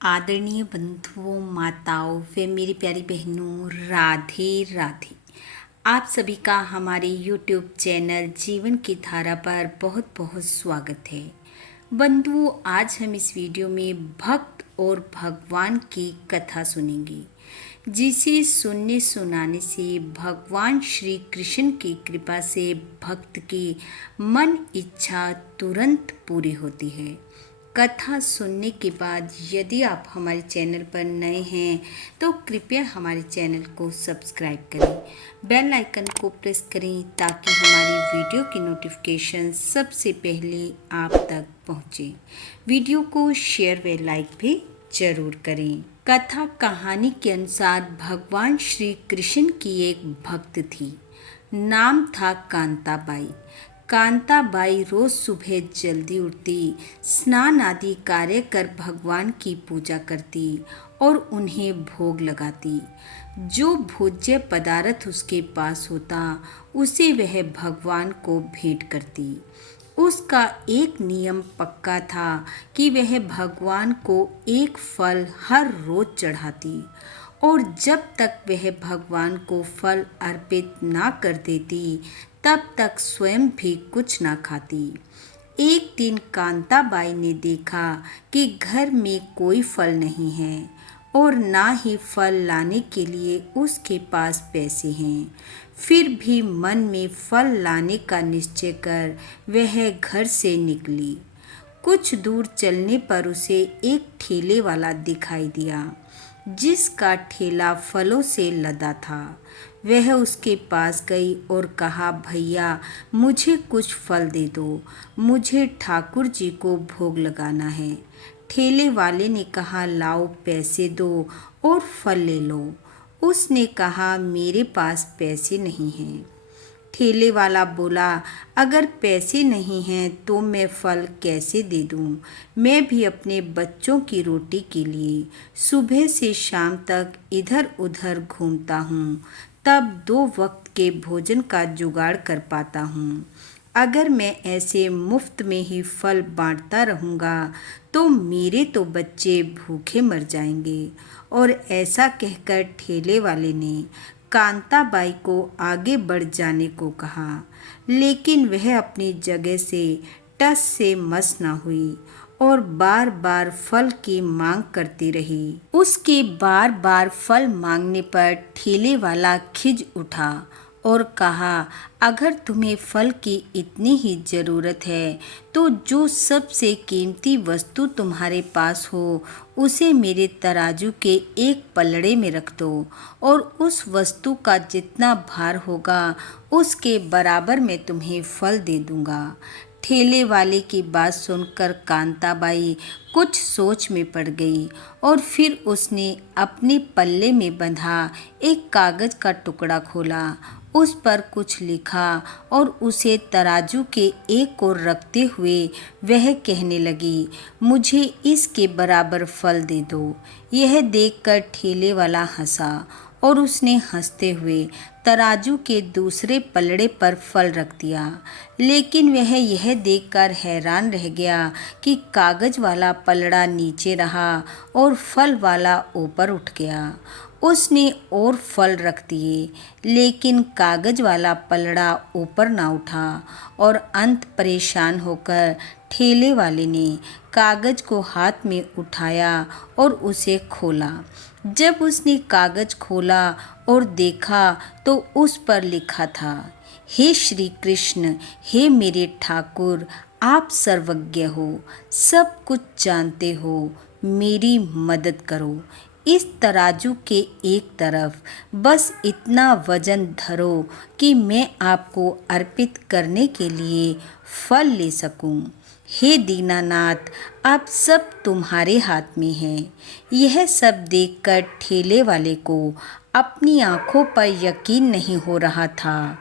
आदरणीय बंधुओं, माताओं व मेरी प्यारी बहनों, राधे राधे। आप सभी का हमारे YouTube चैनल जीवन की धारा पर बहुत बहुत स्वागत है। बंधुओं, आज हम इस वीडियो में भक्त और भगवान की कथा सुनेंगे, जिसे सुनने सुनाने से भगवान श्री कृष्ण की कृपा से भक्त की मन इच्छा तुरंत पूरी होती है। कथा सुनने के बाद यदि आप हमारे चैनल पर नए हैं तो कृपया हमारे चैनल को सब्सक्राइब करें, बेल आइकन को प्रेस करें ताकि हमारी वीडियो की नोटिफिकेशन सबसे पहले आप तक पहुंचे। वीडियो को शेयर व लाइक भी जरूर करें। कथा कहानी के अनुसार भगवान श्री कृष्ण की एक भक्त थी। नाम था कांताबाई। कांताबाई रोज सुबह जल्दी उठती, स्नान आदि कार्य कर भगवान की पूजा करती और उन्हें भोग लगाती। जो भोज्य पदार्थ उसके पास होता उसे वह भगवान को भेंट करती। उसका एक नियम पक्का था कि वह भगवान को एक फल हर रोज चढ़ाती और जब तक वह भगवान को फल अर्पित ना कर देती तब तक स्वयं भी कुछ ना खाती। एक दिन कांताबाई ने देखा कि घर में कोई फल नहीं है और ना ही फल लाने के लिए उसके पास पैसे हैं। फिर भी मन में फल लाने का निश्चय कर वह घर से निकली। कुछ दूर चलने पर उसे एक ठेले वाला दिखाई दिया, जिसका ठेला फलों से लदा था। वह उसके पास गई और कहा, भैया मुझे कुछ फल दे दो, मुझे ठाकुर जी को भोग लगाना है। ठेले वाले ने कहा, लाओ पैसे दो और फल ले लो। उसने कहा, मेरे पास पैसे नहीं हैं। ठेले वाला बोला, अगर पैसे नहीं हैं तो मैं फल कैसे दे दूं? मैं भी अपने बच्चों की रोटी के लिए सुबह से शाम तक इधर उधर घूमता हूँ, तब 2 वक्त के भोजन का जुगाड़ कर पाता हूँ। अगर मैं ऐसे मुफ्त में ही फल बांटता रहूँगा तो मेरे तो बच्चे भूखे मर जाएंगे। और ऐसा कहकर ठेले वाले ने कांताबाई को आगे बढ़ जाने को कहा, लेकिन वह अपनी जगह से टस से मस न हुई और बार बार फल की मांग करती रही। उसके बार बार फल मांगने पर ठेले वाला खिज उठा और कहा, अगर तुम्हें फल की इतनी ही ज़रूरत है तो जो सबसे कीमती वस्तु तुम्हारे पास हो उसे मेरे तराजू के एक पलड़े में रख दो और उस वस्तु का जितना भार होगा उसके बराबर मैं तुम्हें फल दे दूंगा। ठेले वाले की बात सुनकर कांताबाई कुछ सोच में पड़ गई और फिर उसने अपने पल्ले में बंधा एक कागज का टुकड़ा खोला, उस पर कुछ लिखा और उसे तराजू के एक ओर रखते हुए वह कहने लगी, मुझे इसके बराबर फल दे दो। यह देखकर ठेले वाला हंसा और उसने हंसते हुए तराजू के दूसरे पलड़े पर फल रख दिया। लेकिन वह यह देखकर हैरान रह गया कि कागज वाला पलड़ा नीचे रहा और फल वाला ऊपर उठ गया। उसने और फल रख दिए, लेकिन कागज वाला पलड़ा ऊपर ना उठा और अंत परेशान होकर ठेले वाले ने कागज को हाथ में उठाया और उसे खोला। जब उसने कागज खोला और देखा तो उस पर लिखा था, हे श्री कृष्ण, हे मेरे ठाकुर, आप सर्वज्ञ हो, सब कुछ जानते हो, मेरी मदद करो। इस तराजू के एक तरफ बस इतना वजन धरो कि मैं आपको अर्पित करने के लिए फल ले सकूं। हे दीनानाथ, अब सब तुम्हारे हाथ में है। यह सब देखकर ठेले वाले को अपनी आंखों पर यकीन नहीं हो रहा था।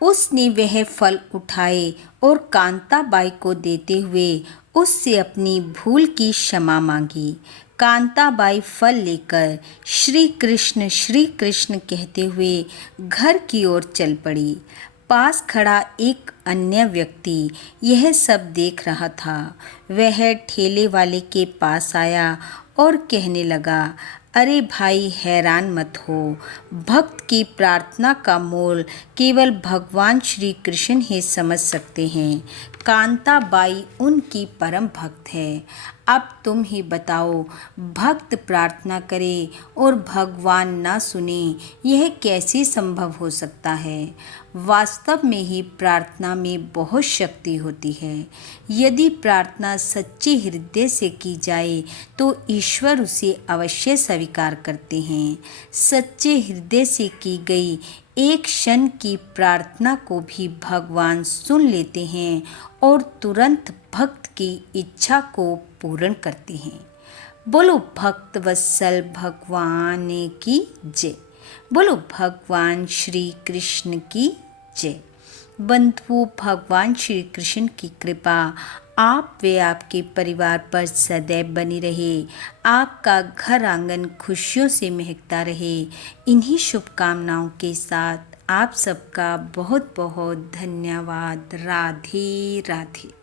उसने वह फल उठाए और कांताबाई को देते हुए उससे अपनी भूल की क्षमा मांगी। कांताबाई फल लेकर श्री कृष्ण कहते हुए घर की ओर चल पड़ी। पास खड़ा एक अन्य व्यक्ति यह सब देख रहा था। वह ठेले वाले के पास आया और कहने लगा, अरे भाई हैरान मत हो, भक्त की प्रार्थना का मोल केवल भगवान श्री कृष्ण ही समझ सकते हैं। कांताबाई उनकी परम भक्त है। अब तुम ही बताओ, भक्त प्रार्थना करे और भगवान ना सुने, यह कैसे संभव हो सकता है। वास्तव में ही प्रार्थना में बहुत शक्ति होती है। यदि प्रार्थना सच्चे हृदय से की जाए तो ईश्वर उसे अवश्य स्वीकार करते हैं। सच्चे हृदय से की गई एक क्षण की प्रार्थना को भी भगवान सुन लेते हैं और तुरंत भक्त की इच्छा को पूर्ण करते हैं। बोलो भक्त वत्सल भगवान की जय। बोलो भगवान श्री कृष्ण की जय। बंधुओं, भगवान श्री कृष्ण की कृपा आप व आपके परिवार पर सदैव बनी रहे। आपका घर आंगन खुशियों से महकता रहे। इन्हीं शुभकामनाओं के साथ आप सबका बहुत बहुत धन्यवाद। राधे राधे।